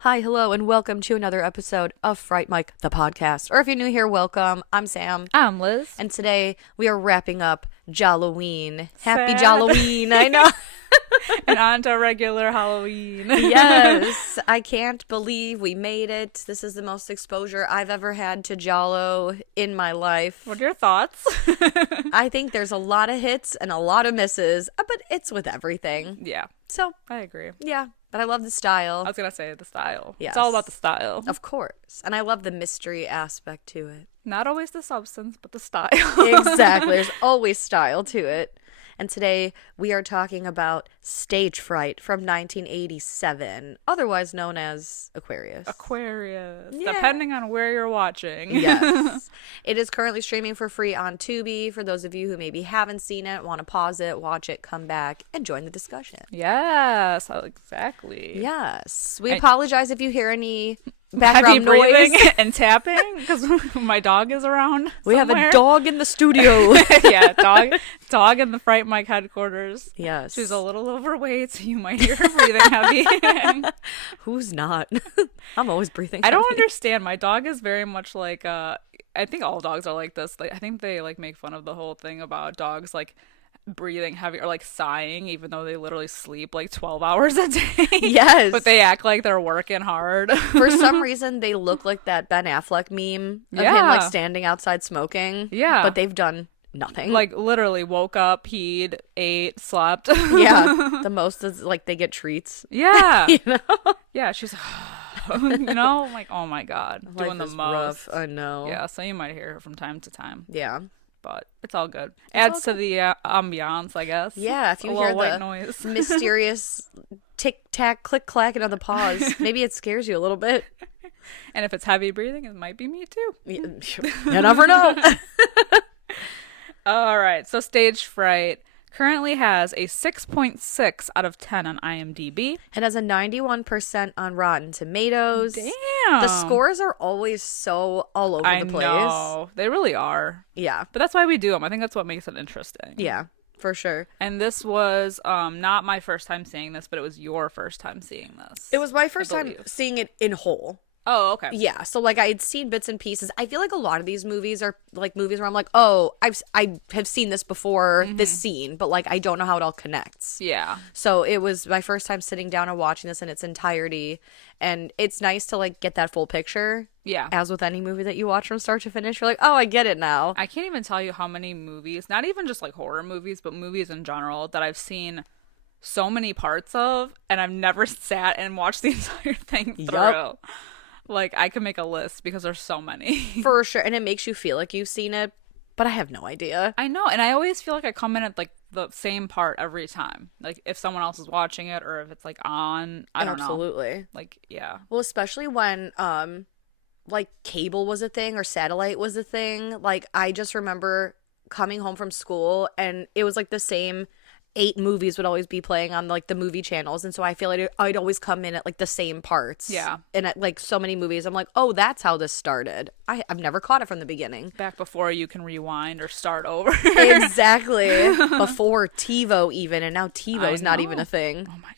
Hi, hello, and welcome to another episode of Fright Mic, the podcast. Or if you're new here, welcome. I'm Sam. I'm Liz. And today we are wrapping up Jalloween. Happy Sad. Jalloween, I know. And on to regular Halloween. Yes, I can't believe we made it. This is the most exposure I've ever had to Jallo in my life. What are your thoughts? I think there's a lot of hits and a lot of misses, but it's with everything. Yeah, So, I agree. yeah, but I love the style. I was going to say the style. Yes. It's all about the style. Of course. And I love the mystery aspect to it. Not always the substance, but the style. Exactly. There's always style to it. And today we are talking about Stage Fright from 1987, otherwise known as Aquarius. Aquarius. Yeah. Depending on where you're watching. Yes. It is currently streaming for free on Tubi. For those of you who maybe haven't seen it, want to pause it, watch it, come back, and join the discussion. Yes, exactly. Yes. We apologize if you hear any background Heavy breathing noise. and tapping because my dog is around. We somewhere. have a dog in the studio. Yeah, dog in the Fright Mic headquarters. Yes. She's a little overweight, so you might hear her breathing heavy. Who's not? I'm always breathing I don't heavy. understand. My dog is very much like I think all dogs are like this. Like I think they like make fun of the whole thing about dogs like breathing heavy or like sighing even though they literally sleep like 12 hours a day. Yes. But they act like they're working hard. For some reason, they look like that Ben Affleck meme of him like standing outside smoking. Yeah. But they've done nothing. Like literally woke up, peed, ate, slept. Yeah. The most is like they get treats. Yeah. You know? Yeah, she's you know, like oh my god, Life doing the is most. rough. I know. Yeah, so you might hear her from time to time. Yeah. But it's all good. Adds to the ambiance, I guess. Yeah, if you a hear little white the noise. mysterious tick-tack, click-clacking on the pause, maybe it scares you a little bit. And if it's heavy breathing, it might be me too. You never know. All right, so Stage Fright currently has a 6.6 out of 10 on IMDb. It has a 91% on Rotten Tomatoes. Damn. The scores are always so all over the place. I know. They really are. Yeah. But that's why we do them. I think that's what makes it interesting. Yeah, for sure. And this was not my first time seeing this, but it was your first time seeing this. It was my first time believe. seeing it in whole. Oh, okay. Yeah, so like I had seen bits and pieces. I feel like a lot of these movies are like movies where I'm like, oh, I have seen this before, this scene, but like I don't know how it all connects. Yeah. So it was my first time sitting down and watching this in its entirety, and it's nice to like get that full picture. Yeah. As with any movie that you watch from start to finish, you're like, oh, I get it now. I can't even tell you how many movies, not even just like horror movies, but movies in general, that I've seen so many parts of, and I've never sat and watched the entire thing through. Yup. Like, I could make a list because there's so many. For sure, and it makes you feel like you've seen it, but I have no idea. I know, and I always feel like I come in at like the same part every time. Like if someone else is watching it or if it's like on, I don't know. Absolutely. Like, yeah. Well, especially when like cable was a thing or satellite was a thing. Like I just remember coming home from school and it was like the same 8 movies would always be playing on like the movie channels, and so I feel like I'd always come in at like the same parts. Yeah. And at like so many movies I'm like, oh, that's how this started. I've never caught it from the beginning. Back before you can rewind or start over. Exactly. Before TiVo even, and now TiVo's not even a thing. Oh my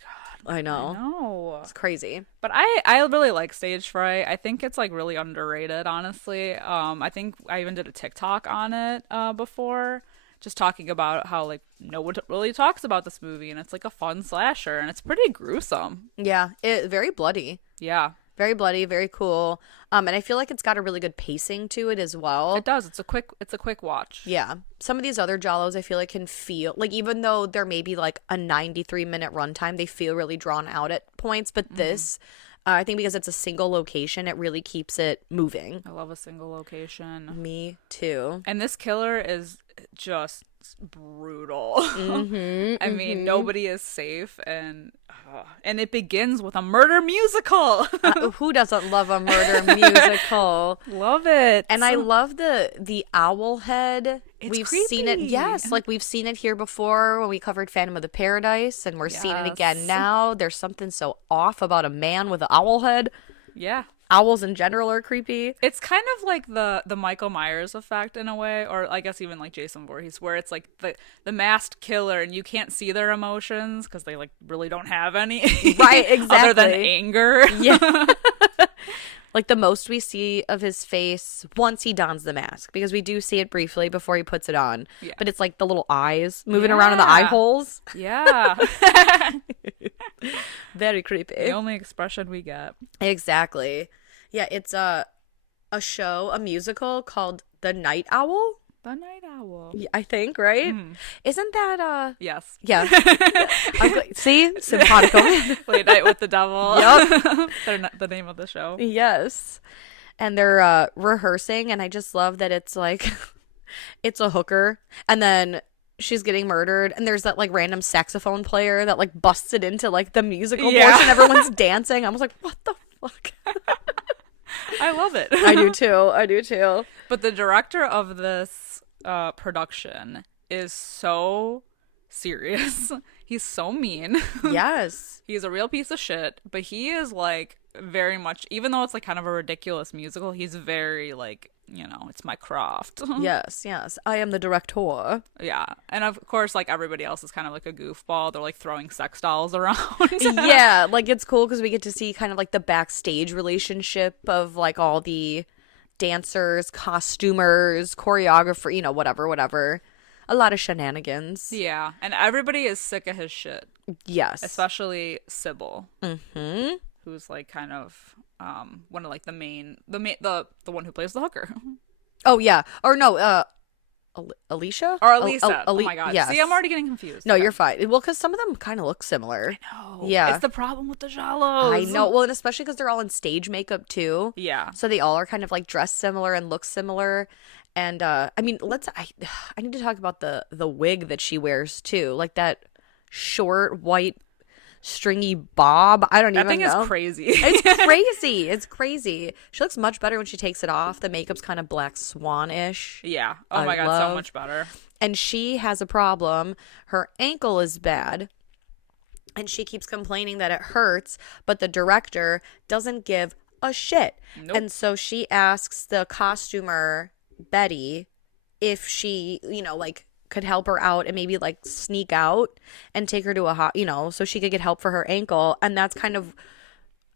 god. I know. No. It's crazy. But I really like Stage Fright. I think it's like really underrated, honestly. I think I even did a TikTok on it before, just talking about how like no one really talks about this movie, and it's like a fun slasher, and it's pretty gruesome. Yeah, very bloody. Yeah, Very bloody, very cool. And I feel like it's got a really good pacing to it as well. it does. It's a quick watch. Yeah. Some of these other Jollos I feel like can feel like, even though there may be like a 93-minute runtime, they feel really drawn out at points. But this, I think because it's a single location, it really keeps it moving. I love a single location. Me too. And this killer is just is brutal. I mean, nobody is safe, and it begins with a murder musical. Who doesn't love a murder musical? Love it. And I love the owl head. It's we've creepy. seen it, yes, like we've seen it here before when we covered Phantom of the Paradise, and we're seeing it again now. There's something so off about a man with an owl head. Yeah. Owls in general are creepy. It's kind of like the Michael Myers effect in a way, or I guess even like Jason Voorhees, where it's like the masked killer and you can't see their emotions because they like really don't have any. Right, exactly. Other than anger. Yeah. Like the most we see of his face once he dons the mask, because we do see it briefly before he puts it on. Yeah. But it's like the little eyes moving around in the eye holes. Yeah. Very creepy. The only expression we get. Exactly. Yeah, it's a show, a musical called The Night Owl. The Night Owl. Yeah, I think, right? Isn't that Yes. Yeah. See? Simpatico. Late Night with the Devil. Yep. They're the name of the show. Yes. And they're rehearsing, and I just love that it's like it's a hooker, and then she's getting murdered, and there's that like random saxophone player that like busts it into like the musical portion. Everyone's dancing. I was like, what the fuck? I love it. I do too. But the director of this production is so serious. He's so mean. Yes. He's a real piece of shit, but he is like very much, even though it's like kind of a ridiculous musical, he's very like, you know, it's my craft. Yes. I am the director. Yeah. And of course, like everybody else is kind of like a goofball. They're like throwing sex dolls around. Yeah, like it's cool because we get to see kind of like the backstage relationship of like all the dancers, costumers, choreographer, you know, whatever. A lot of shenanigans. Yeah. And everybody is sick of his shit. Yes. Especially Sybil. Mm-hmm. Who's like kind of one of like the one who plays the hooker. Oh yeah. Or no, Alicia? Or Elisa. Oh my god. Yes. See, I'm already getting confused. No, you're fine. Well, because some of them kind of look similar. I know. Yeah. It's the problem with the Jalos. I know. Well, and especially because they're all in stage makeup too. Yeah. So they all are kind of like dressed similar and look similar. And I mean, I need to talk about the wig that she wears too. Like that short white stringy bob. I don't even know. That thing is crazy. It's crazy. She looks much better when she takes it off. The makeup's kind of Black Swan-ish. Yeah. Oh my god, so much better. And she has a problem. Her ankle is bad. And she keeps complaining that it hurts, but the director doesn't give a shit. Nope. And so she asks the costumer, Betty, if she, you know, like could help her out and maybe like sneak out and take her to so she could get help for her ankle. And that's kind of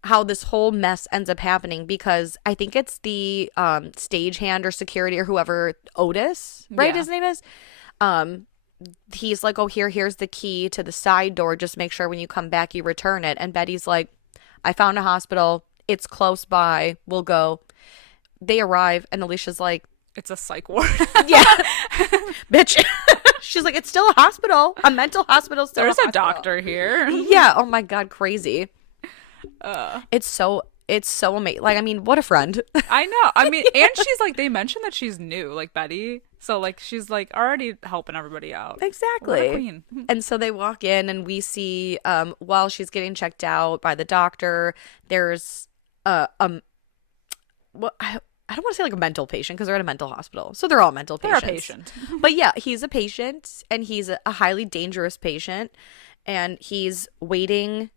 how this whole mess ends up happening, because I think it's the stagehand or security or whoever, Otis, right? Yeah. His name is. He's like, oh, here's the key to the side door. Just make sure when you come back, you return it. And Betty's like, I found a hospital. It's close by. We'll go. They arrive, and Alicia's like, it's a psych ward. Yeah. Bitch. She's like, it's still a hospital. A mental hospital. There's a doctor here. Yeah. Oh my God. Crazy. It's so amazing. Like, I mean, what a friend. I know. I mean, and she's like, they mentioned that she's new, like Betty. So like, she's like already helping everybody out. Exactly. What a queen. And so they walk in, and we see, while she's getting checked out by the doctor, there's I don't want to say like a mental patient, because they're at a mental hospital. So they're all mental patients. They're a patient. But yeah, he's a patient, and he's a highly dangerous patient, and he's waiting.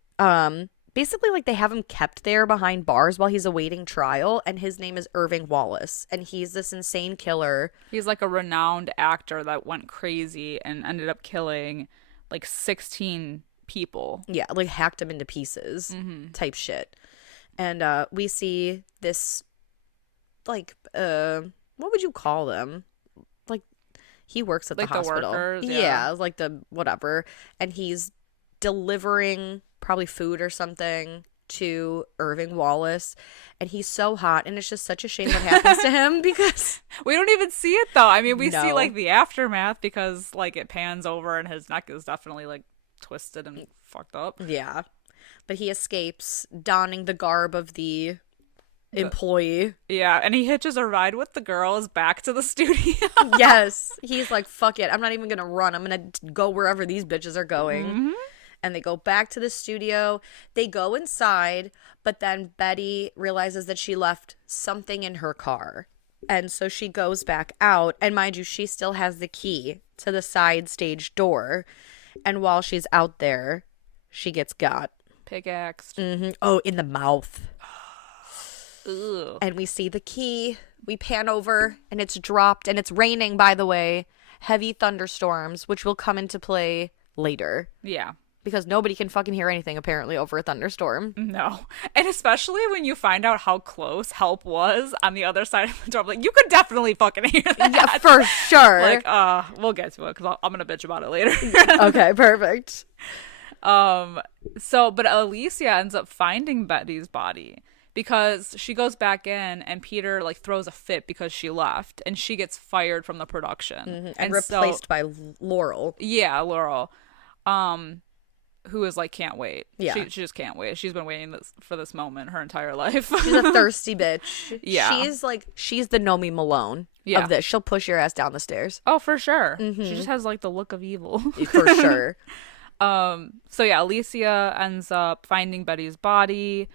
Basically, like, they have him kept there behind bars while he's awaiting trial, and his name is Irving Wallace, and he's this insane killer. He's like a renowned actor that went crazy and ended up killing like 16 people. Yeah, like hacked him into pieces type shit. And we see this, like, what would you call them? Like, he works at like the hospital. Workers, yeah, like the whatever. And he's delivering probably food or something to Irving Wallace, and he's so hot, and it's just such a shame what happens to him, because we don't even see it though. I mean, we No. see like the aftermath, because like it pans over and his neck is definitely like twisted and fucked up. yeah, but he escapes donning the garb of the employee. Yeah, and he hitches a ride with the girls back to the studio. Yes. He's like, fuck it. I'm not even going to run. I'm going to go wherever these bitches are going. Mm-hmm. And they go back to the studio. They go inside, but then Betty realizes that she left something in her car. And so she goes back out. And mind you, she still has the key to the side stage door. And while she's out there, she gets got. Pickaxed. Mm-hmm. Oh, in the mouth. Ugh. And we see the key. We pan over, and it's dropped. And it's raining, by the way. Heavy thunderstorms, which will come into play later. Yeah. Because nobody can fucking hear anything, apparently, over a thunderstorm. No. And especially when you find out how close help was on the other side of the door. Like, you could definitely fucking hear that. Yeah, for sure. Like, we'll get to it, because I'm going to bitch about it later. Okay, perfect. But Alicia ends up finding Betty's body because she goes back in and Peter like throws a fit because she left and she gets fired from the production. Mm-hmm. And replaced by Laurel. Yeah, Laurel. Who is like, can't wait. Yeah. She just can't wait. She's been waiting for this moment her entire life. She's a thirsty bitch. Yeah. She's the Nomi Malone of this. She'll push your ass down the stairs. Oh, for sure. Mm-hmm. She just has like the look of evil. For sure. So yeah, Alicia ends up finding Betty's body.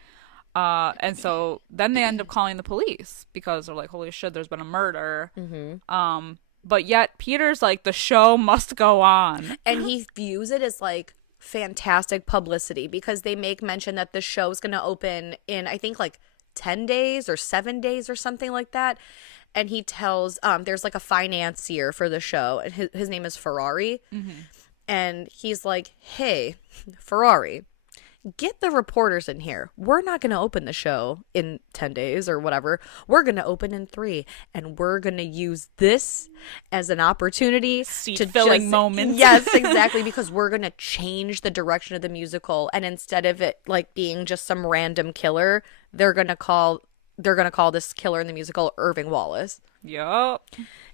And so then they end up calling the police because they're like, holy shit, there's been a murder. Mm-hmm. But yet Peter's like, the show must go on. And he views it as like fantastic publicity because they make mention that the show's going to open in, I think, like 10 days or 7 days or something like that. And he tells, there's like a financier for the show, and his name is Ferrari. Mm-hmm. And he's like, hey, Ferrari, get the reporters in here. We're not going to open the show in 10 days or whatever. We're going to open in 3. And we're going to use this as an opportunity to filling moment. Yes, exactly. Because we're going to change the direction of the musical. And instead of it like being just some random killer, they're going to call this killer in the musical Irving Wallace. Yup.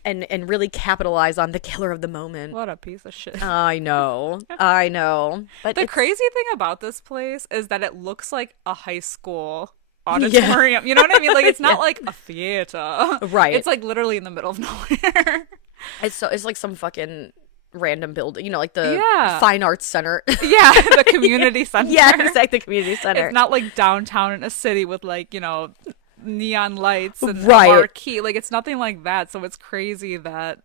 And really capitalize on the killer of the moment. What a piece of shit. I know. But the crazy thing about this place is that it looks like a high school auditorium. Yeah. You know what I mean? Like, it's not like a theater. Right. It's like literally in the middle of nowhere. It's like some fucking random building, you know, like the Fine Arts Center. Yeah, the community center. Yeah, exactly, the community center. It's not like downtown in a city with like, you know, neon lights and a right. marquee. Like, it's nothing like that. So it's crazy that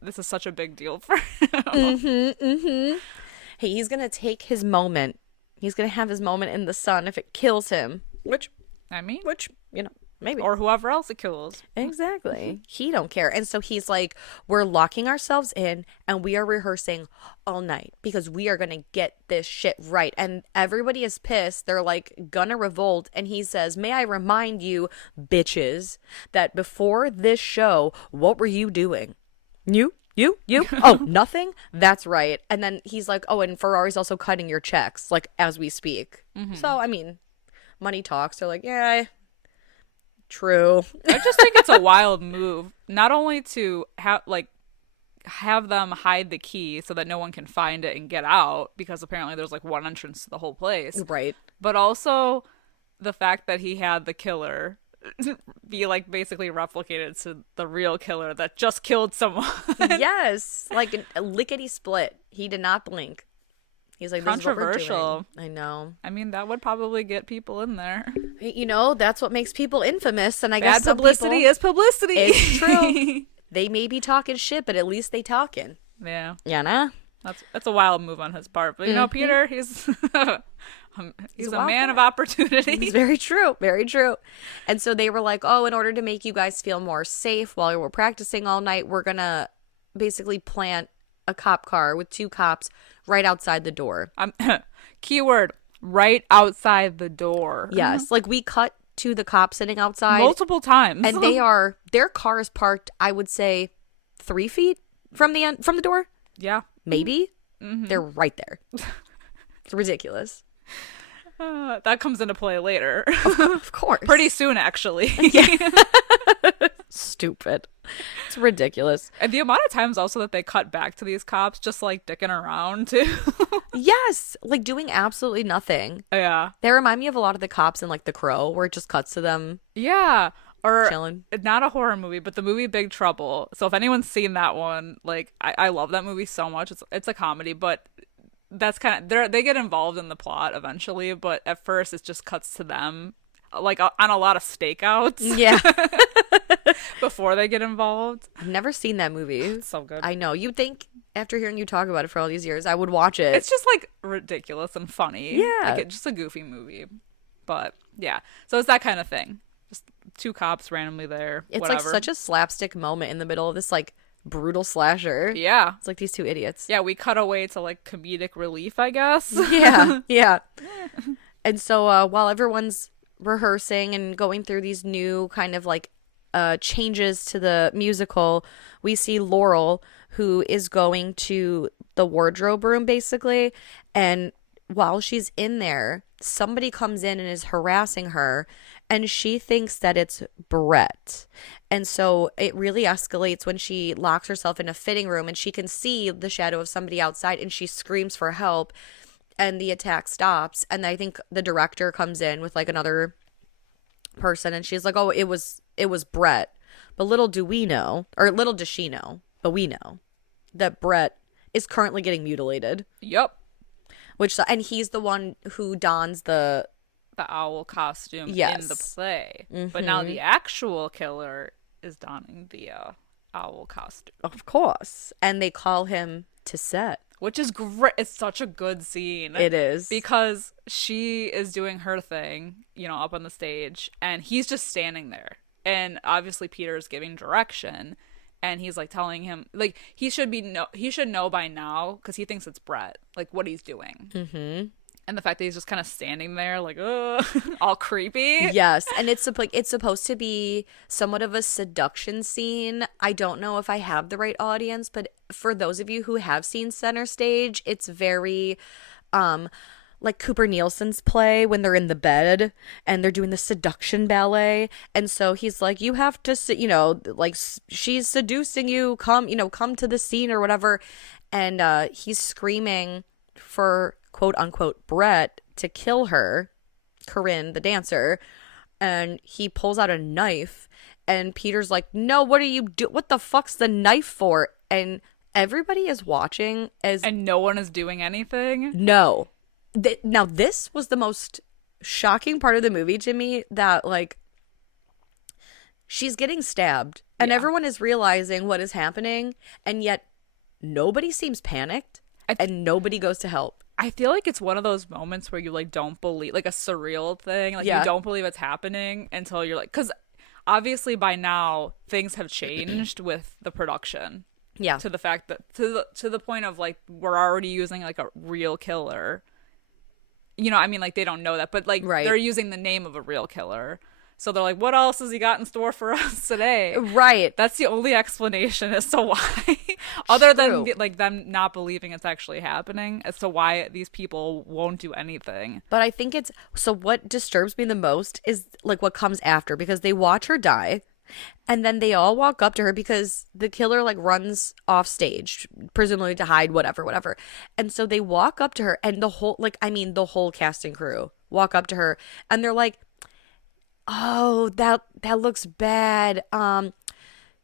this is such a big deal for him. Mm-hmm, mm-hmm. Hey, he's gonna take his moment. He's gonna have his moment in the sun if it kills him. Which, you know, maybe. Or whoever else it kills. Exactly. He don't care. And so he's like, we're locking ourselves in and we are rehearsing all night because we are going to get this shit right. And everybody is pissed. They're like gonna revolt. And he says, may I remind you, bitches, that before this show, what were you doing? You? Oh, nothing? That's right. And then he's like, oh, and Ferrari's also cutting your checks, like, as we speak. Mm-hmm. So, I mean, money talks. They're like, yeah, true. I just think it's a wild move, not only to have them hide the key so that no one can find it and get out, because apparently there's like one entrance to the whole place. Right. But also the fact that he had the killer be like basically replicated to the real killer that just killed someone. Yes. Like a lickety split. He did not blink. He's like, this is what we're controversial. doing. I know. I mean, that would probably get people in there. You know, that's what makes people infamous. And I guess bad publicity is publicity. It's true. They may be talking shit, but at least they talking. Yeah. Yeah, nah? That's a wild move on his part. But, you know, Peter, he's a man of opportunity. It's very true. Very true. And so they were like, oh, in order to make you guys feel more safe while we're practicing all night, we're going to basically plant a cop car with 2 cops right outside the door. Keyword, right outside the door. Yes. Like, we cut to the cops sitting outside multiple times. And their car is parked, I would say, 3 feet from the door. Yeah. Maybe. Mm-hmm. They're right there. It's ridiculous. That comes into play later. Of course. Pretty soon, actually. Yeah. Stupid. It's ridiculous. And the amount of times also that they cut back to these cops just like dicking around too. Yes, like doing absolutely nothing. Yeah. They remind me of a lot of the cops in like The Crow, where it just cuts to them Yeah. Or chilling. not a horror movie, but the movie Big Trouble. So if anyone's seen that one, like I love that movie so much. It's a comedy, but that's kind of they get involved in the plot eventually, but at first it just cuts to them like on a lot of stakeouts Yeah. before they get involved. I've never seen that movie. It's so good. I know. You'd think after hearing you talk about it for all these years, I would watch it. It's just like ridiculous and funny. Yeah. Like it's just a goofy movie. But yeah. So it's that kind of thing. Just two cops randomly there. It's whatever. like such a slapstick moment in the middle of this like brutal slasher. Yeah. It's like these two idiots. Yeah, we cut away to like comedic relief, I guess. Yeah. Yeah. And so while everyone's rehearsing and going through these new kind of like changes to the musical, we see Laurel, who is going to the wardrobe room basically, and while she's in there, somebody comes in and is harassing her, and she thinks that it's Brett. And so it really escalates when she locks herself in a fitting room and she can see the shadow of somebody outside, and she screams for help, and the attack stops. And I think the director comes in with like another person, and she's like, oh, it was Brett. But little do we know, or little does she know, but we know that Brett is currently getting mutilated. Yep. And he's the one who dons the owl costume Yes. in the play. Mm-hmm. But now the actual killer is donning the owl costume. Of course. And they call him to set. Which is great. It's such a good scene. It is. Because she is doing her thing, up on the stage, and he's just standing there. And obviously Peter is giving direction, and he's like telling him, like, he should know by now, because he thinks it's Brett, like what he's doing. Mm-hmm. And the fact that he's just kind of standing there, like, all creepy. Yes, and it's supposed to be somewhat of a seduction scene. I don't know if I have the right audience, but for those of you who have seen Center Stage, it's very, like Cooper Nielsen's play when they're in the bed and they're doing the seduction ballet. And so he's like, you have to, like she's seducing you. Come to the scene or whatever. And he's screaming for quote unquote Brett to kill her, Corinne, the dancer, and he pulls out a knife, and Peter's like, no, what are you what the fuck's the knife for? And everybody is watching and no one is doing anything. No. Now this was the most shocking part of the movie to me, that like she's getting stabbed and everyone is realizing what is happening, and yet nobody seems panicked and nobody goes to help. I feel like it's one of those moments where you like don't believe, like a surreal thing, like you don't believe it's happening until you're like, because obviously by now things have changed with the production. Yeah. To the fact that to the point of like we're already using like a real killer. I mean, like they don't know that, but like they're using the name of a real killer. So they're like, what else has he got in store for us today? Right. That's the only explanation as to why, other than like them not believing it's actually happening, as to why these people won't do anything. But I think so what disturbs me the most is like what comes after, because they watch her die and then they all walk up to her because the killer like runs off stage, presumably to hide, whatever. And so they walk up to her, and the whole cast and crew walk up to her, and they're like, oh, that looks bad.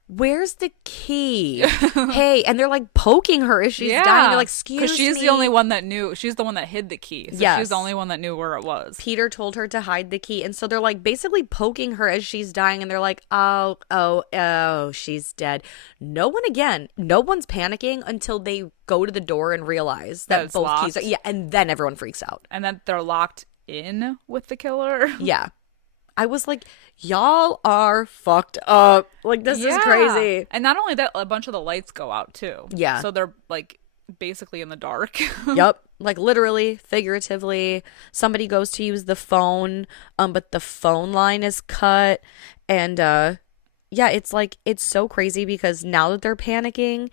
Where's the key? Hey, and they're like poking her as she's dying. They're like, excuse me. Because she's the only one that knew. She's the one that hid the key. So she's the only one that knew where it was. Peter told her to hide the key. And so they're like basically poking her as she's dying. And they're like, oh, she's dead. No one's panicking until they go to the door and realize that both locked. keys are. Yeah, and then everyone freaks out. And then they're locked in with the killer. Yeah. I was like, y'all are fucked up. Like, this is crazy. And not only that, a bunch of the lights go out, too. Yeah. So they're, like, basically in the dark. Yep. Like, literally, figuratively. Somebody goes to use the phone, but the phone line is cut. And, it's like, it's so crazy because now that they're panicking,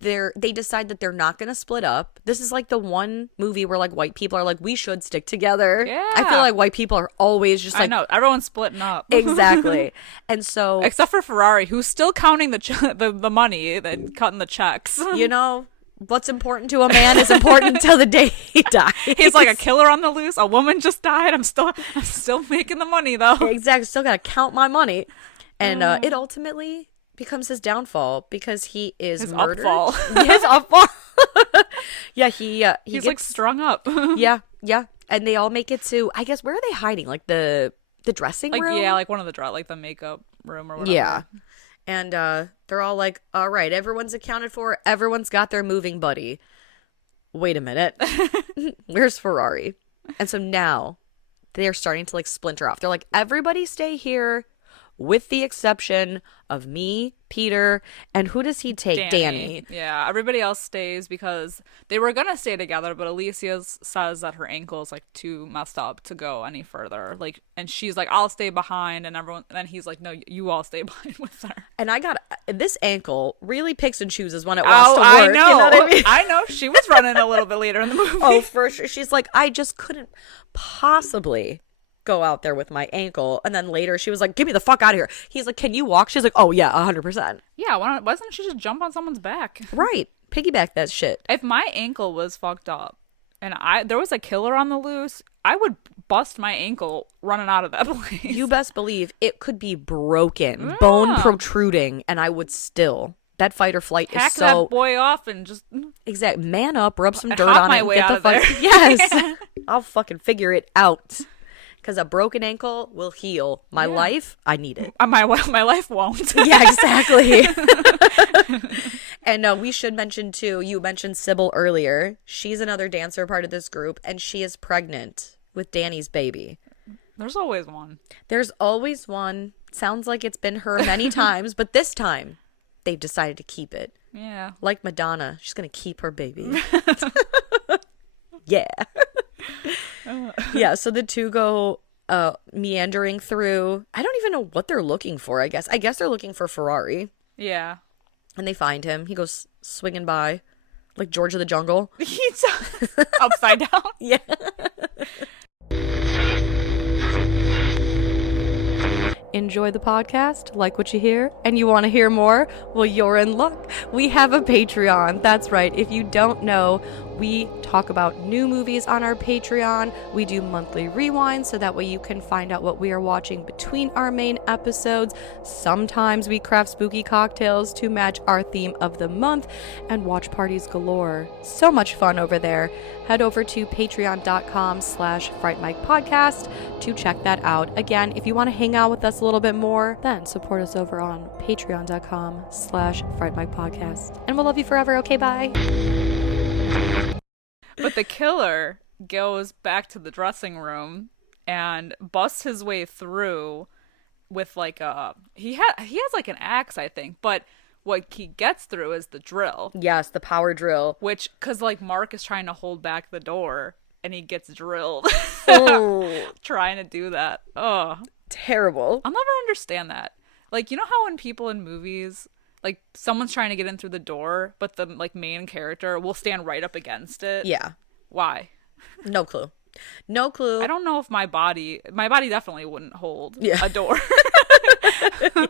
they decide that they're not going to split up. This is like the one movie where like white people are like, we should stick together. Yeah. I feel like white people are always just like, I know, everyone's splitting up. Exactly. And so, except for Ferrari, who's still counting the money and cutting the checks. you know, what's important to a man is important till the day he dies. He's like a killer on the loose. A woman just died. I'm still making the money though. Exactly. Still got to count my money. And it ultimately becomes his downfall because he is His murdered. upfall. His upfall. Yeah, he's He's like strung up. Yeah. And they all make it to, I guess, where are they hiding? Like the dressing Like room? yeah, like one of the like the makeup room or whatever. Yeah. And they're all like, all right, everyone's accounted for. Everyone's got their moving buddy. Wait a minute. Where's Ferrari? And so now they're starting to like splinter off. They're like, everybody stay here with the exception of me, Peter, and who does he take? Danny. Yeah, everybody else stays because they were gonna stay together, but Alicia says that her ankle is like too messed up to go any further. Like, and she's like, "I'll stay behind," and then he's like, "No, you all stay behind with her." And I got this ankle really picks and chooses when it wants to work. I know. You know what I mean? I know. She was running a little bit later in the movie. Oh, for sure. She's like, I just couldn't possibly go out there with my ankle. And then later she was like, get me the fuck out of here. He's like, can you walk? She's like, oh yeah, 100%. Yeah, why doesn't she just jump on someone's back? Right. Piggyback that shit. If my ankle was fucked up and there was a killer on the loose, I would bust my ankle running out of that place. You best believe it could be broken, bone protruding, and I would still. That fight or flight Hack is so that boy off and just exact. Man up, rub some and dirt hop on my it, and way get out the of fuck. there. Yes, I'll fucking figure it out. Because a broken ankle will heal. My life, I need it. My life won't. Yeah, exactly. And we should mention too, you mentioned Sybil earlier. She's another dancer part of this group, and she is pregnant with Danny's baby. There's always one. There's always one. Sounds like it's been her many times, but this time they've decided to keep it. Yeah. Like Madonna, she's going to keep her baby. Yeah. Yeah, so the two go meandering through. I don't even know what they're looking for, I guess. I guess they're looking for Ferrari. Yeah. And they find him. He goes swinging by like George of the Jungle. He's upside down. Yeah. Enjoy the podcast, like what you hear, and you want to hear more? Well, you're in luck. We have a Patreon. That's right. If you don't know, we talk about new movies on our Patreon. We do monthly rewinds so that way you can find out what we are watching between our main episodes. Sometimes we craft spooky cocktails to match our theme of the month and watch parties galore. So much fun over there. Head over to patreon.com/Fright Mic podcast to check that out. Again, if you want to hang out with us a little bit more, then support us over on patreon.com/Fright Mic podcast. And we'll love you forever. Okay, bye. But the killer goes back to the dressing room and busts his way through with like he has like an axe, I think, but what he gets through is the drill. Yes, the power drill. Which, cause like Mark is trying to hold back the door and he gets drilled. Oh, Trying to do that. Oh, terrible. I'll never understand that. Like, you know how when people in movies, like someone's trying to get in through the door, but the like main character will stand right up against it? Yeah. Why? No clue. No clue. I don't know if my body definitely wouldn't hold a door. Yeah.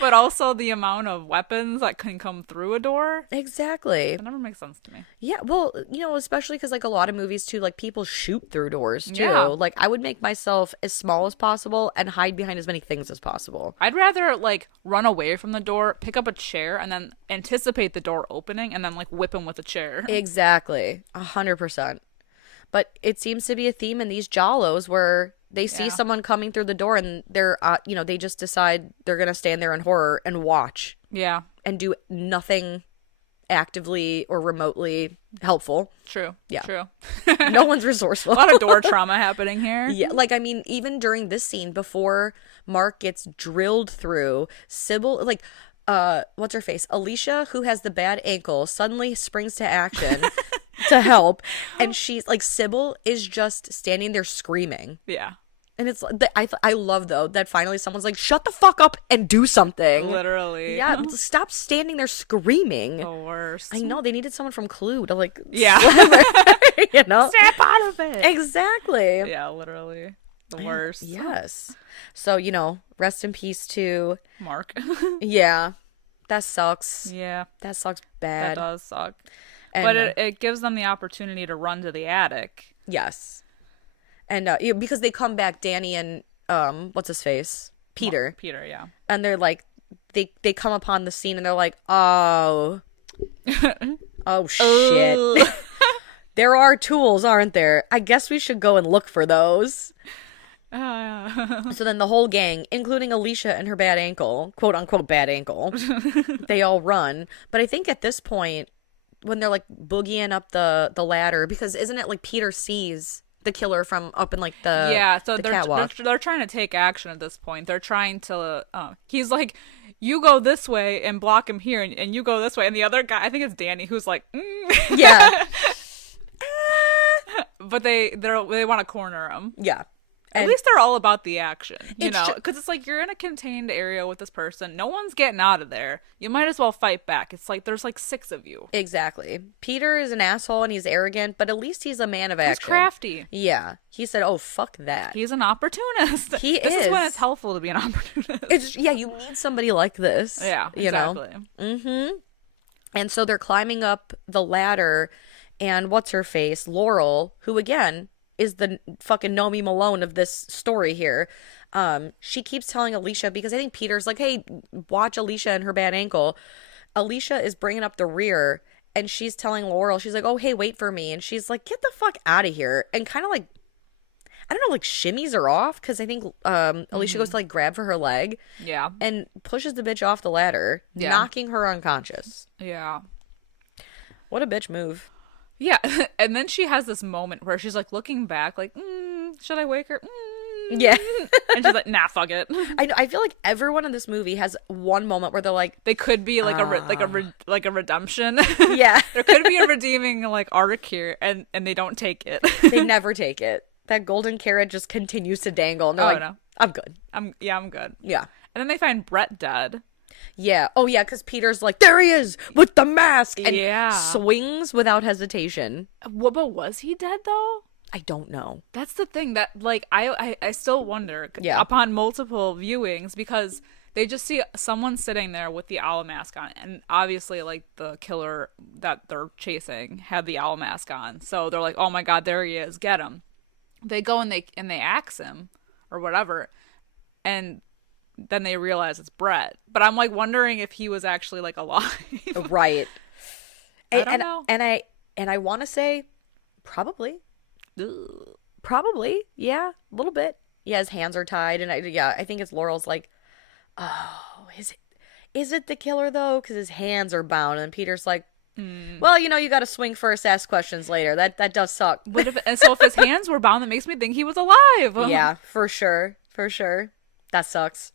But also the amount of weapons that can come through a door. Exactly. It never makes sense to me. Yeah, well, especially because like a lot of movies too, like people shoot through doors too. Yeah. Like I would make myself as small as possible and hide behind as many things as possible. I'd rather like run away from the door, pick up a chair, and then anticipate the door opening and then like whip him with a chair. Exactly. 100%. But it seems to be a theme in these Jollos where they see someone coming through the door and they're, they just decide they're going to stand there in horror and watch. Yeah. And do nothing actively or remotely helpful. True. Yeah. True. No one's resourceful. A lot of door trauma happening here. Yeah. Like, I mean, even during this scene before Mark gets drilled through, Sybil, like, what's her face? Alicia, who has the bad ankle, suddenly springs to action to help. And she's like, Sybil is just standing there screaming. Yeah. And it's I love though that finally someone's like, shut the fuck up and do something. Literally. Yeah, stop standing there screaming. The worst. I know they needed someone from Clue to like Yeah. you know, Snap out of it. exactly. Yeah, literally. The worst. Yes. So, you know, rest in peace to Mark. yeah. That sucks. Yeah. That sucks That bad. does suck. And, But it gives them the opportunity to run to the attic. yes. And because they come back, Danny and what's his face? Peter. Peter, yeah. And they're like they come upon the scene and they're like, "Oh. Oh shit." There are tools, aren't there? I guess we should go and look for those. So then the whole gang, including Alicia and her bad ankle, quote unquote bad ankle, they all run. But I think at this point, when they're like boogieing up the ladder, because isn't it like Peter sees the killer from up in like the so the they're catwalk? they're trying to take action at this point. They're trying to. He's like, you go this way and block him here, and you go this way, and the other guy, I think it's Danny, who's like, Yeah, but they want to corner him. yeah. At And least they're all about the action, you It's know, ju- because it's like you're in a contained area with this person. No one's getting out of there. You might as well fight back. It's like there's like 6 of you. exactly. Peter is an asshole and he's arrogant, but at least he's a man of action. He's crafty. Yeah, he said, "Oh fuck that." He's an opportunist. This is when it's helpful to be an opportunist. It's you need somebody like this. Yeah, you exactly. know. And so they're climbing up the ladder, and what's her face, Laurel, who again is the fucking Nomi Malone of this story here. She keeps telling Alicia, because I think Peter's like, "Hey, watch Alicia and her bad ankle." Alicia is bringing up the rear, and she's telling Laurel, she's like, "Oh, hey, wait for me," and she's like, "Get the fuck out of here," and kind of like, I don't know, like shimmies her off, because I think Alicia goes to like grab for her leg Yeah. and pushes the bitch off the ladder, Yeah. knocking her unconscious. Yeah. What a bitch move. Yeah. And then she has this moment where she's like looking back, like, should I wake her? Yeah. And she's like, nah, fuck it. I feel like everyone in this movie has one moment where they're like, They could be like a redemption. yeah. There could be a redeeming like arc here, and they don't take it. They never take it. That golden carrot just continues to dangle, and they're like, no. I'm good. I'm good. Yeah. And then they find Brett dead. Yeah. Oh, yeah, because Peter's like, there he is with the mask, and Yeah. swings without hesitation. But was he dead though? I don't know. That's the thing that like I still wonder upon multiple viewings, because they just see someone sitting there with the owl mask on, and obviously like the killer that they're chasing had the owl mask on, so they're like, oh my god, there he is, get him. They go and they axe him or whatever, and then they realize it's Brett. But I'm like wondering if he was actually like alive. Right. I don't know. And I want to say probably. Probably. Yeah, a little bit. Yeah, his hands are tied, and I think it's Laurel's like, oh, is it the killer though? Because his hands are bound, and Peter's like, well, you got to swing first, ask questions later. That does suck. But if his hands were bound, that makes me think he was alive. Yeah, for sure. That sucks.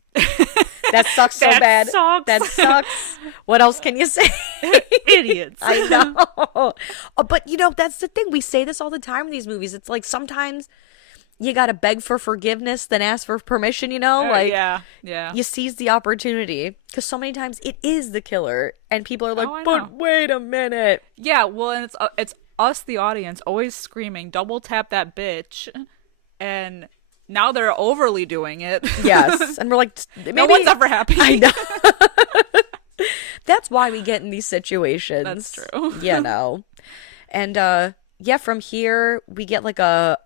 That sucks so That bad. sucks. That sucks. What else can you say? Idiots. I know. Oh, but that's the thing. We say this all the time in these movies. It's like sometimes you gotta beg for forgiveness, then ask for permission. Yeah. You seize the opportunity, because so many times it is the killer, and people are like, I "But know. wait a minute." Yeah, well, and it's us, the audience, always screaming, "Double tap that bitch," and now they're overly doing it. Yes, and we're like, maybe No one's ever happy. I know. That's why we get in these situations. That's true. And from here we get like a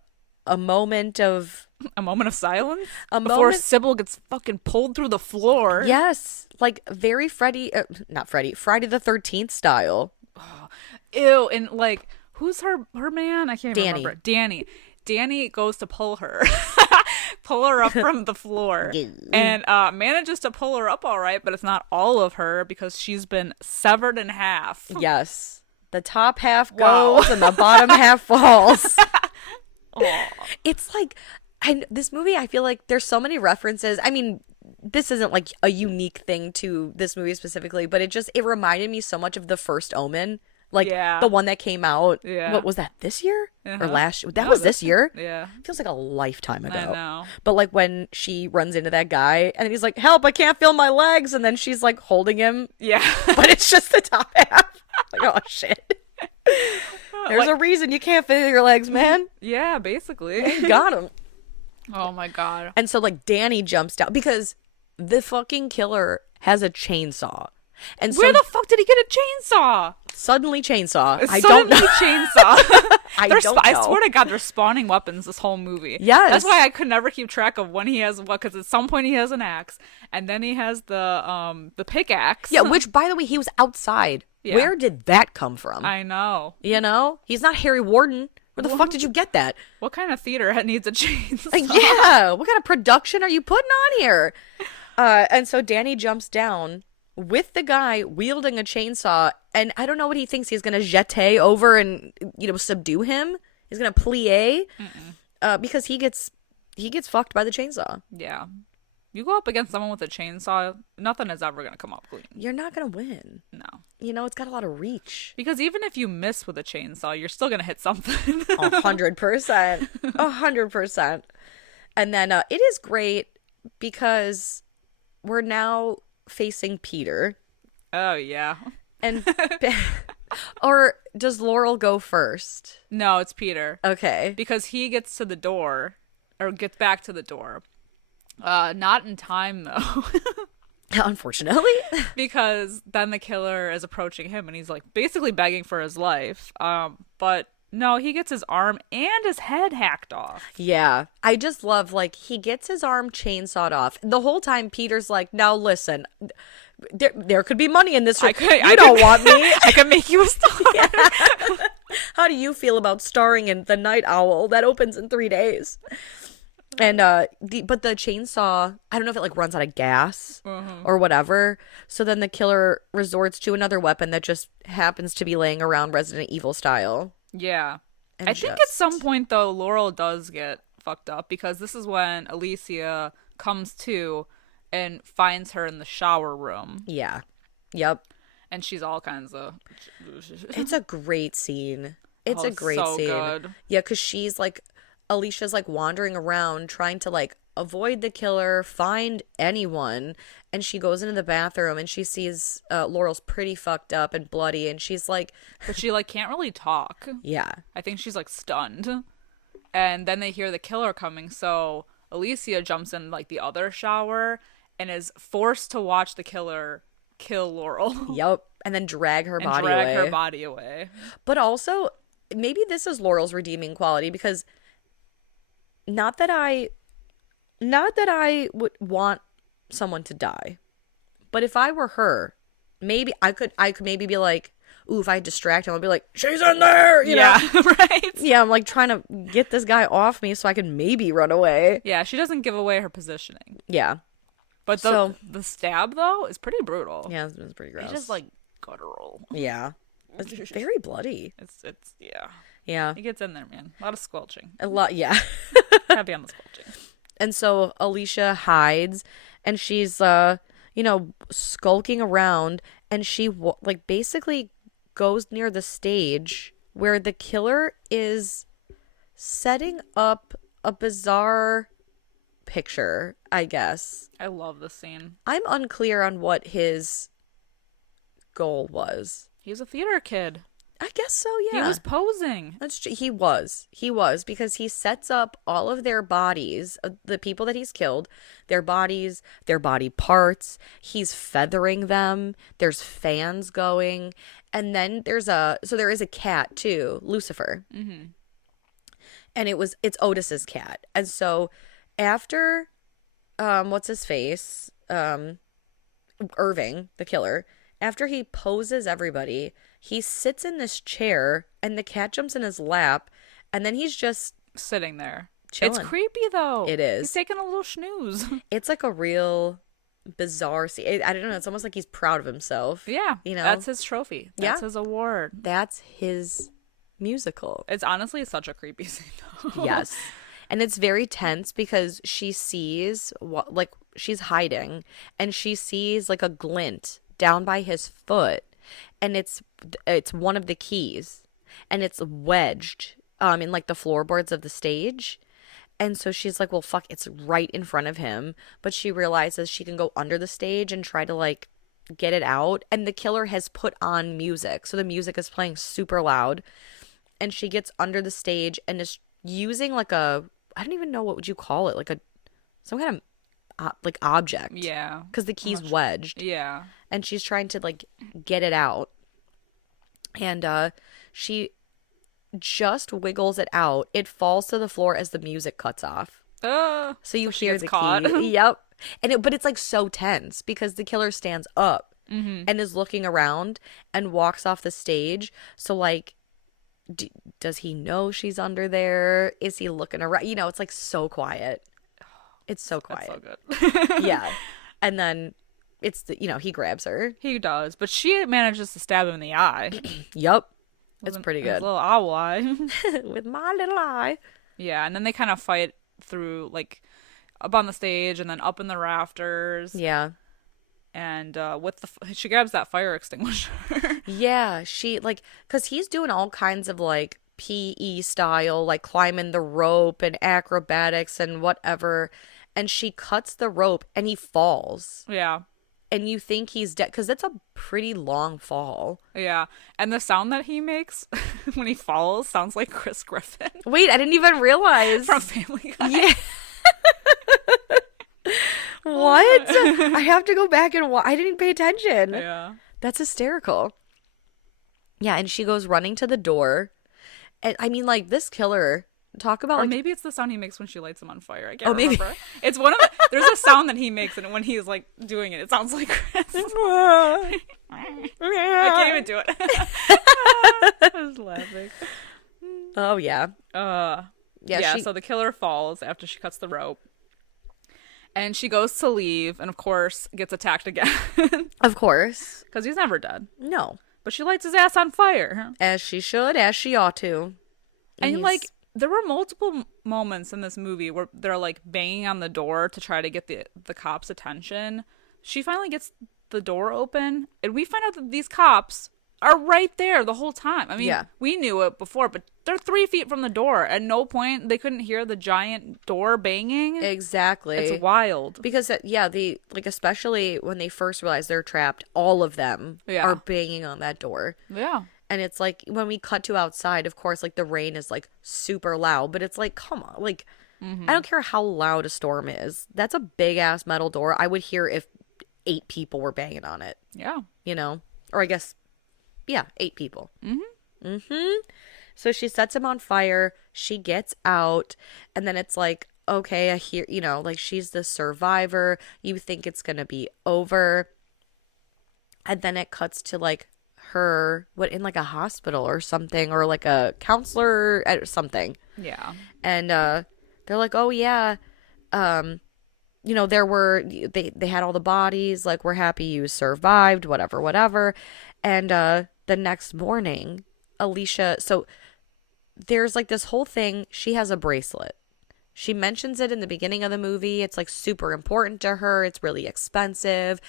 moment of A moment of silence A before moment- Sybil gets fucking pulled through the floor. yes, like very Friday the 13th style. Ew, and like, who's her man? I can't even Danny. remember. Danny goes to pull her up from the floor, and manages to pull her up all right, but it's not all of her because she's been severed in half. Yes, the top half Wow. goes and the bottom half falls. Aw. It's like, this movie, I feel like there's so many references. I mean, this isn't like a unique thing to this movie specifically, but it reminded me so much of The First Omen. Like Yeah. the one that came out. Yeah. What was that? This year or Uh-huh. last? That No, was this year. Yeah. Feels like a lifetime ago. I know. But like when she runs into that guy and he's like, "Help! I can't feel my legs," and then she's like holding him, Yeah. but it's just the top half. Like, oh shit. There's Like- a reason you can't feel your legs, man. Yeah, basically. You got him. Oh my god. And so like Danny jumps down because the fucking killer has a chainsaw. And so Where the fuck did he get a chainsaw? suddenly chainsaw. I don't know. Chainsaw. I They're don't I know. swear to God, they're spawning weapons this whole movie. Yes. That's why I could never keep track of when he has what, because at some point he has an axe, and then he has the pickaxe. Yeah, which by the way, he was outside. Yeah. Where did that come from? I know. You know? He's not Harry Warden. Where the fuck did you get that? What kind of theater needs a chainsaw? Yeah. What kind of production are you putting on here? And so Danny jumps down with the guy wielding a chainsaw, and I don't know what he thinks he's gonna jete over and subdue him. He's gonna plie, because he gets fucked by the chainsaw. Yeah. You go up against someone with a chainsaw, nothing is ever gonna come up clean. You're not gonna win. No. It's got a lot of reach. Because even if you miss with a chainsaw, you're still gonna hit something. 100%, 100%. And then it is great because we're now facing Peter. Oh yeah. And or does Laurel go first? No, it's Peter. Okay. Because he gets to the door, or gets back to the door. Not in time though. Unfortunately. Because then the killer is approaching him and he's like basically begging for his life. But no, he gets his arm and his head hacked off. Yeah. I just love, like, he gets his arm chainsawed off. The whole time Peter's like, now listen, there could be money in this. You don't want me. I could make you a star. Yeah. How do you feel about starring in The Night Owl? That opens in 3 days. And but the chainsaw, I don't know if it like runs out of gas or whatever. So then the killer resorts to another weapon that just happens to be laying around Resident Evil style. Yeah. And I think at some point though, Laurel does get fucked up because this is when Alicia comes to and finds her in the shower room. Yeah. Yep. And she's all kinds of. It's a great scene. It's a great so scene. Good. Yeah, because she's like, Alicia's like wandering around trying to like avoid the killer, find anyone, and she goes into the bathroom and she sees Laurel's pretty fucked up and bloody, and she's like, but she like can't really talk. Yeah. I think she's like stunned. And then they hear the killer coming, so Alicia jumps in like the other shower and is forced to watch the killer kill Laurel. Yep. And then drag her body away. Her body away. But also, maybe this is Laurel's redeeming quality, because not that I would want someone to die, but if I were her, maybe I could maybe be like, ooh, if I distract him, I'd be like, she's in there, you know? Right? Yeah, I'm like trying to get this guy off me so I can maybe run away. Yeah, she doesn't give away her positioning. Yeah. But the stab, though, is pretty brutal. Yeah, it's pretty gross. It's just, like, guttural. Yeah. It's very bloody. It's yeah. Yeah. It gets in there, man. A lot of squelching. A lot, yeah. Heavy on the squelching. And so Alicia hides, and she's, skulking around, and she, like, basically goes near the stage where the killer is setting up a bizarre picture, I guess. I love this scene. I'm unclear on what his goal was. He's a theater kid. I guess so, yeah. He was posing. That's true. He was, because he sets up all of their bodies, the people that he's killed, their bodies, their body parts. He's feathering them. There's fans going. And then there is a cat too, Lucifer. Mm-hmm. And it's Otis's cat. And so after, what's his face? Irving, the killer, after he poses everybody, he sits in this chair and the cat jumps in his lap, and then he's just sitting there. Chilling. It's creepy though. It is. He's taking a little snooze. It's like a real bizarre scene. I don't know. It's almost like he's proud of himself. Yeah. You know? That's his trophy. That's his award. That's his musical. It's honestly such a creepy scene though. Yes. And it's very tense because she sees she's hiding, and she sees like a glint down by his foot. and it's one of the keys, and it's wedged in like the floorboards of the stage. And so she's like, well, fuck, it's right in front of him. But she realizes she can go under the stage and try to like get it out. And the killer has put on music. So the music is playing super loud. And she gets under the stage and is using like I don't even know, what would you call it? Like some kind of like object. Yeah. Because the key's wedged. Yeah. And she's trying to like get it out. And she just wiggles it out. It falls to the floor as the music cuts off. So you hear the caught. key. Yep. But it's like so tense because the killer stands up and is looking around and walks off the stage. So like, does he know she's under there? Is he looking around? You know, it's like so quiet. It's so quiet. That's so good. Yeah. And then he grabs her. He does, but she manages to stab him in the eye. Yep. It's pretty good. His little owl eye. With my little eye. Yeah, and then they kind of fight through, like, up on the stage and then up in the rafters. Yeah. And she grabs that fire extinguisher. Yeah, she, like, because he's doing all kinds of, like, PE style, like, climbing the rope and acrobatics and whatever. And she cuts the rope and he falls. Yeah. And you think he's dead because it's a pretty long fall. Yeah. And the sound that he makes when he falls sounds like Chris Griffin. Wait, I didn't even realize. From Family Guy. Yeah. What? I have to go back and watch. I didn't pay attention. Yeah. That's hysterical. Yeah, and she goes running to the door. And I mean, like, this killer, talk about, Or like, maybe it's the sound he makes when she lights him on fire. I can't maybe. remember. It's one of the, there's a sound that he makes, and when he's like doing it, it sounds like Chris. I can't even do it. I was laughing. Oh, yeah. Yeah, so the killer falls after she cuts the rope. And she goes to leave, and of course, gets attacked again. Of course. Because he's never dead. No. But she lights his ass on fire. As she should, as she ought to. And like, there were multiple moments in this movie where they're like banging on the door to try to get the cops' attention. She finally gets the door open, and we find out that these cops are right there the whole time. I mean, we knew it before, but they're 3 feet from the door. At no point they couldn't hear the giant door banging. Exactly. It's wild. Because, especially when they first realize they're trapped, all of them are banging on that door. Yeah. And it's like, when we cut to outside, of course, like, the rain is, like, super loud. But it's like, come on. Like, I don't care how loud a storm is. That's a big-ass metal door. I would hear if 8 people were banging on it. Yeah. You know? Or I guess, 8 people. So she sets him on fire. She gets out. And then it's like, okay, I hear, like, she's the survivor. You think it's going to be over. And then it cuts to, like, her, in, like, a hospital or something, or, like, a counselor or something. Yeah. And they're like, oh, yeah, they had all the bodies. Like, we're happy you survived, whatever. And the next morning, Alicia, so there's, like, this whole thing. She has a bracelet. She mentions it in the beginning of the movie. It's, like, super important to her. It's really expensive.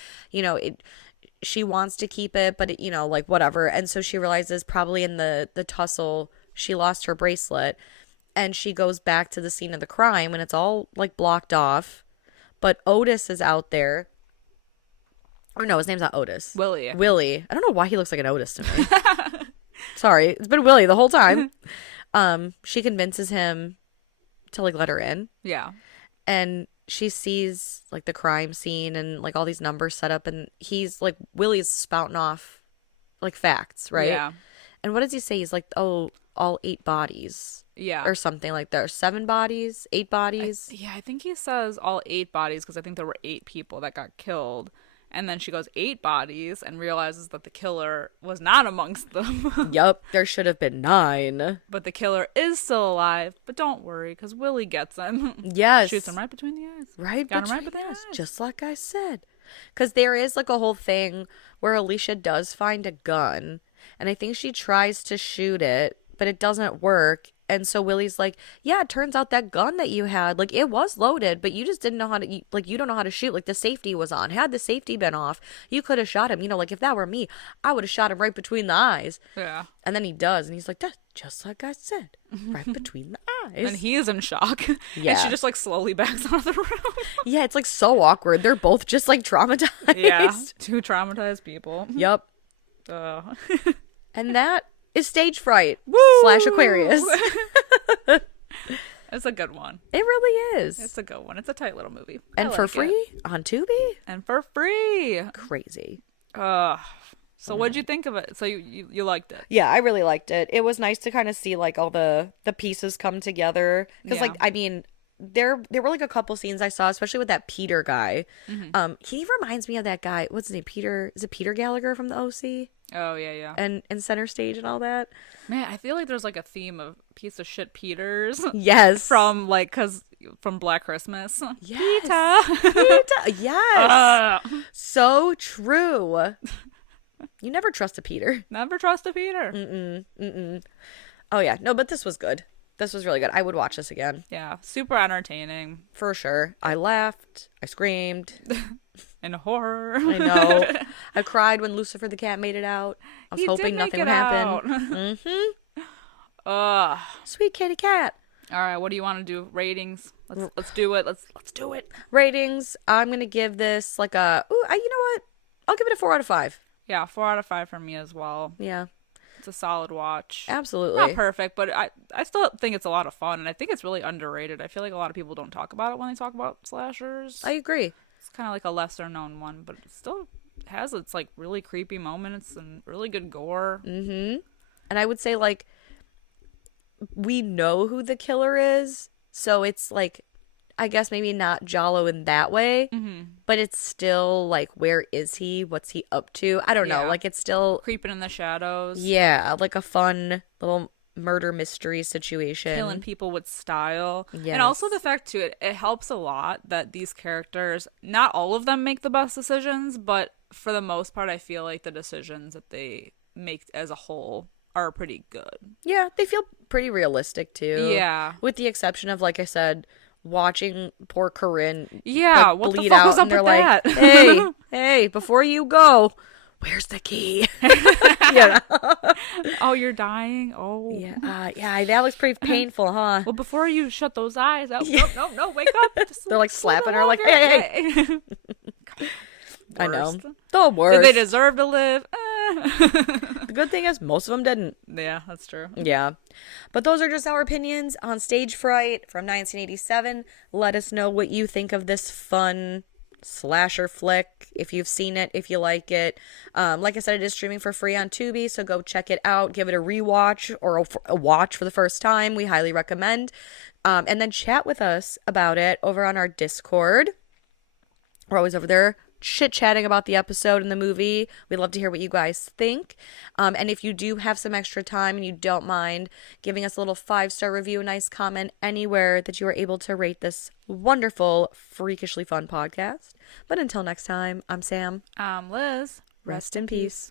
She wants to keep it, but like, whatever. And so she realizes probably in the tussle, she lost her bracelet, and she goes back to the scene of the crime and it's all, like, blocked off. But Otis is out there. Or no, his name's not Otis. Willie. I don't know why he looks like an Otis to me. Sorry. It's been Willie the whole time. She convinces him to, like, let her in. Yeah. And she sees, like, the crime scene and, like, all these numbers set up, and he's, like, Willie's spouting off, like, facts, right? Yeah. And what does he say? He's like, oh, all 8 bodies. Yeah. Or something like that. Or 7 bodies, 8 bodies. I think he says all 8 bodies because I think there were 8 people that got killed. And then she goes 8 bodies and realizes that the killer was not amongst them. Yup, there should have been 9. But the killer is still alive. But don't worry, because Willie gets him. Yes. Shoots him right between the eyes. Got him right between the eyes. Just like I said. Because there is, like, a whole thing where Alicia does find a gun. And I think she tries to shoot it, but it doesn't work. And so Willie's like, yeah, it turns out that gun that you had, like, it was loaded, but you just didn't know how to, like, you don't know how to shoot. Like, the safety was on. Had the safety been off, you could have shot him. You know, like, if that were me, I would have shot him right between the eyes. Yeah. And then he does. And he's like, that's just like I said, right between the eyes. And he is in shock. Yeah. And she just, like, slowly backs out of the room. Yeah, it's, like, so awkward. They're both just, like, traumatized. Yeah. Two traumatized people. Yep. And that is Stage Fright / Aquarius. It's a good one. It really is. It's a good one. It's a tight little movie. And I for like free it. on Tubi? And for free. Crazy. So what'd you think of it? So you liked it? Yeah, I really liked it. It was nice to kind of see like all the pieces come together. Because like, I mean, there were like a couple scenes I saw, especially with that Peter guy. He reminds me of that guy. What's his name? Peter. Is it Peter Gallagher from the OC? Oh, yeah. And Center Stage and all that. Man, I feel like there's like a theme of piece of shit Peters. Yes. From Black Christmas. Yes. Peter. Yes. So true. You never trust a Peter. Never trust a Peter. Oh yeah. No, but this was good. This was really good. I would watch this again. Yeah. Super entertaining. For sure. I laughed. I screamed. And horror. I know. I cried when Lucifer the cat made it out. I was hoping nothing would happen. Sweet kitty cat. All right, what do you want to do? Ratings. Let's do it. Let's do it. Ratings. I'm gonna give this like a. Ooh, you know what? I'll give it a 4 out of 5. Yeah, 4 out of 5 for me as well. Yeah. It's a solid watch. Absolutely. Not perfect, but I still think it's a lot of fun, and I think it's really underrated. I feel like a lot of people don't talk about it when they talk about slashers. I agree. It's kind of like a lesser known one, but it still has its like really creepy moments and really good gore. And I would say like we know who the killer is, so it's like I guess maybe not Jalo in that way, but it's still like, where is he? What's he up to? I don't know. Like, it's still creeping in the shadows. Yeah, like a fun little murder mystery situation. Killing people with style. Yes. And also the fact, too, it helps a lot that these characters, not all of them make the best decisions, but for the most part, I feel like the decisions that they make as a whole are pretty good. Yeah, they feel pretty realistic, too. Yeah. With the exception of, like I said, watching poor Corinne like, what bleed the fuck out, was up and they're with like, that? hey, before you go, where's the key? Yeah. Oh, you're dying? Oh. Yeah, that looks pretty painful, huh? Well, before you shut those eyes, no, wake up. Just They're like slapping her like, longer. hey. I know. Worst. The worst. Did they deserve to live? The good thing is most of them didn't. Yeah, that's true. Yeah. But those are just our opinions on Stage Fright from 1987. Let us know what you think of this fun slasher flick, if you've seen it, if you like it. Like I said, it is streaming for free on Tubi, so go check it out. Give it a rewatch or a watch for the first time. We highly recommend. And then chat with us about it over on our Discord. We're always over there chit-chatting about the episode and the movie. We'd love to hear what you guys think. And if you do have some extra time and you don't mind giving us a little 5-star review, a nice comment anywhere that you are able to rate this wonderful, freakishly fun podcast. But until next time, I'm Sam. I'm Liz. Rest in peace.